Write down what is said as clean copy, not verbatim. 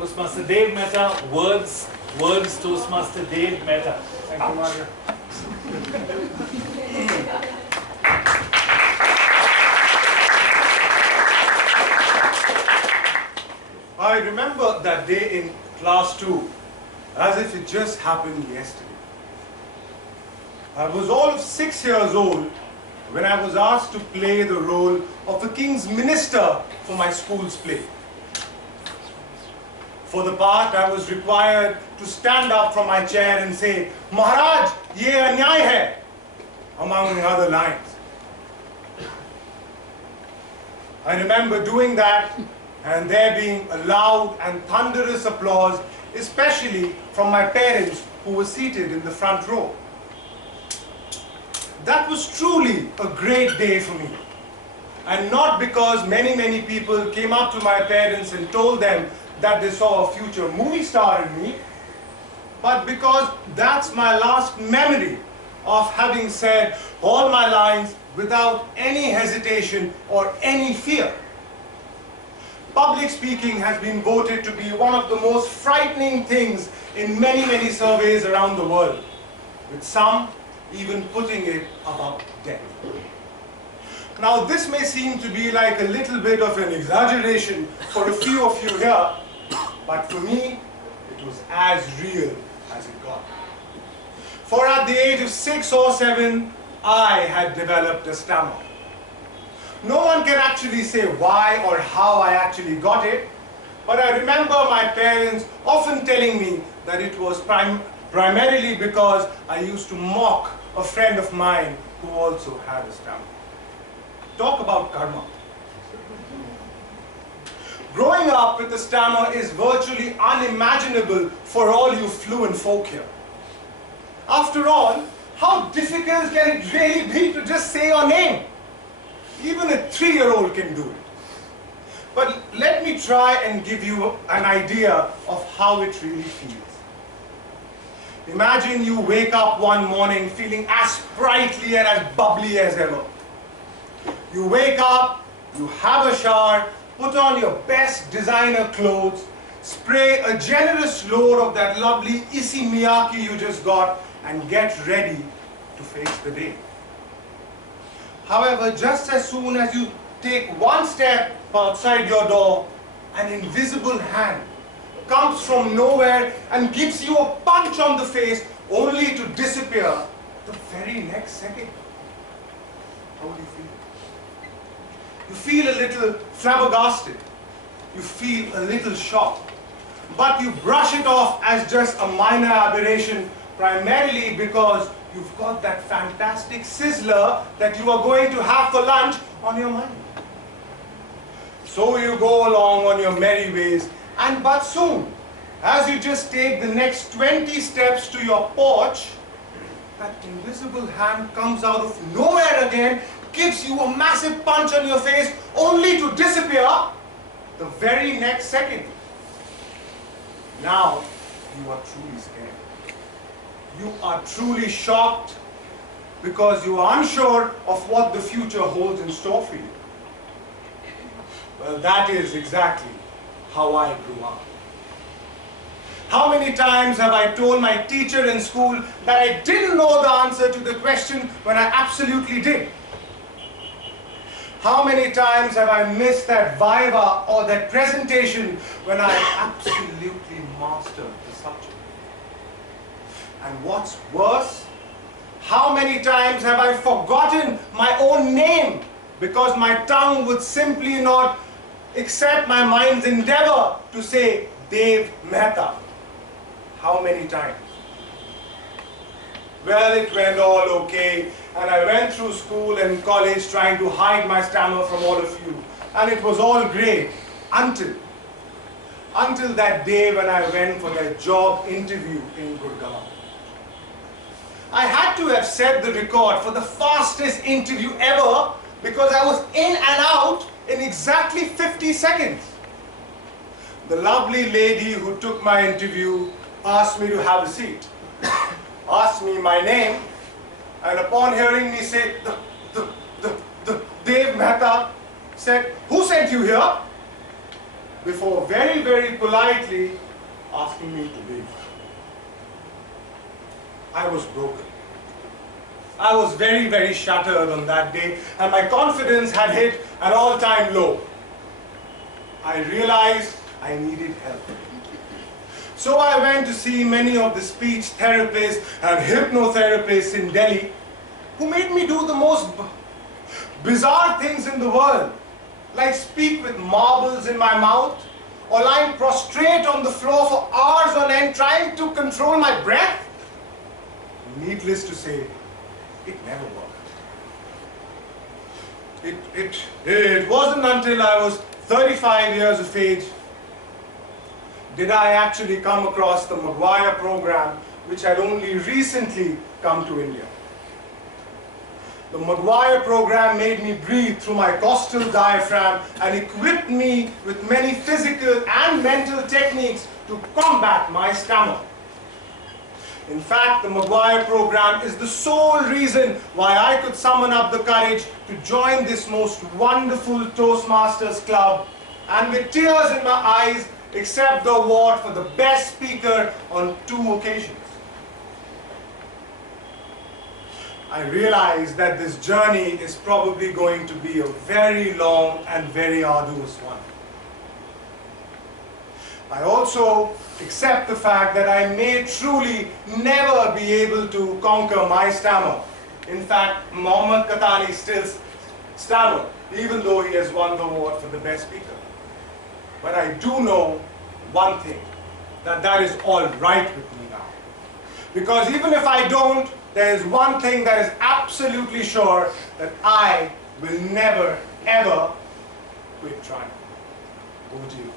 Toastmaster Dave Mehta, words, Toastmaster Dave Mehta. Thank you, Maria. I remember that day in class 2 as if it just happened yesterday. I was all of 6 years old when I was asked to play the role of the king's minister for my school's play. For the part, I was required to stand up from my chair and say, "Maharaj, ye anyay hai," among other lines. I remember doing that and there being a loud and thunderous applause, especially from my parents who were seated in the front row. That was truly a great day for me. And not because many people came up to my parents and told them that they saw a future movie star in me, but because that's my last memory of having said all my lines without any hesitation or any fear. Public speaking has been voted to be one of the most frightening things in many surveys around the world, with some even putting it above death. Now this may seem to be like a little bit of an exaggeration for a few of you here, but for me, it was as real as it got. For at the age of 6 or 7, I had developed a stammer. No one can actually say why or how I actually got it, but I remember my parents often telling me that it was primarily because I used to mock a friend of mine who also had a stammer. Talk about karma. Growing up with a stammer is virtually unimaginable for all you fluent folk here. After all, how difficult can it really be to just say your name? Even a 3-year-old can do it. But let me try and give you an idea of how it really feels. Imagine you wake up one morning feeling as sprightly and as bubbly as ever. You wake up, you have a shower, put on your best designer clothes, spray a generous load of that lovely isi miyake you just got, and get ready to face the day. However, just as soon as you take one step outside your door, an invisible hand comes from nowhere and gives you a punch on the face, only to disappear the very next second. How do you feel? You feel a little flabbergasted. You feel a little shocked. But you brush it off as just a minor aberration, primarily because you've got that fantastic sizzler that you are going to have for lunch on your mind. So you go along on your merry ways, and but soon, as you just take the next 20 steps to your porch, that invisible hand comes out of nowhere again, gives you a massive punch on your face, only to disappear the very next second. Now, you are truly scared. You are truly shocked because you are unsure of what the future holds in store for you. Well, that is exactly how I grew up. How many times have I told my teacher in school that I didn't know the answer to the question when I absolutely did? How many times have I missed that viva or that presentation when I absolutely mastered the subject? And what's worse, how many times have I forgotten my own name because my tongue would simply not accept my mind's endeavor to say Dave Mehta? How many times? Well, it went all okay, and I went through school and college trying to hide my stammer from all of you, and it was all great until that day when I went for that job interview in Gurgaon. I had to have set the record for the fastest interview ever because I was in and out in exactly 50 seconds. The lovely lady who took my interview asked me to have a seat, asked me my name, and upon hearing me say, the Dave Mehta, said, "Who sent you here?" before very, very politely asking me to leave. I was broken. I was very, very shattered on that day, and my confidence had hit an all-time low. I realized I needed help. So I went to see many of the speech therapists and hypnotherapists in Delhi, who made me do the most bizarre things in the world, like speak with marbles in my mouth, or lying prostrate on the floor for hours on end trying to control my breath. Needless to say, it never worked. It wasn't until I was 35 years of age did I actually come across the Maguire program, which had only recently come to India. The Maguire program made me breathe through my costal diaphragm and equipped me with many physical and mental techniques to combat my stammer. In fact, the Maguire program is the sole reason why I could summon up the courage to join this most wonderful Toastmasters club, and with tears in my eyes, accept the award for the best speaker on 2 occasions. I realize that this journey is probably going to be a very long and very arduous one. I also accept the fact that I may truly never be able to conquer my stammer. In fact, Mohammad Katani still stammers, even though he has won the award for the best speaker. But I do know one thing, that is all right with me now. Because even if I don't, there is one thing that is absolutely sure, that I will never, ever quit trying. Over to you.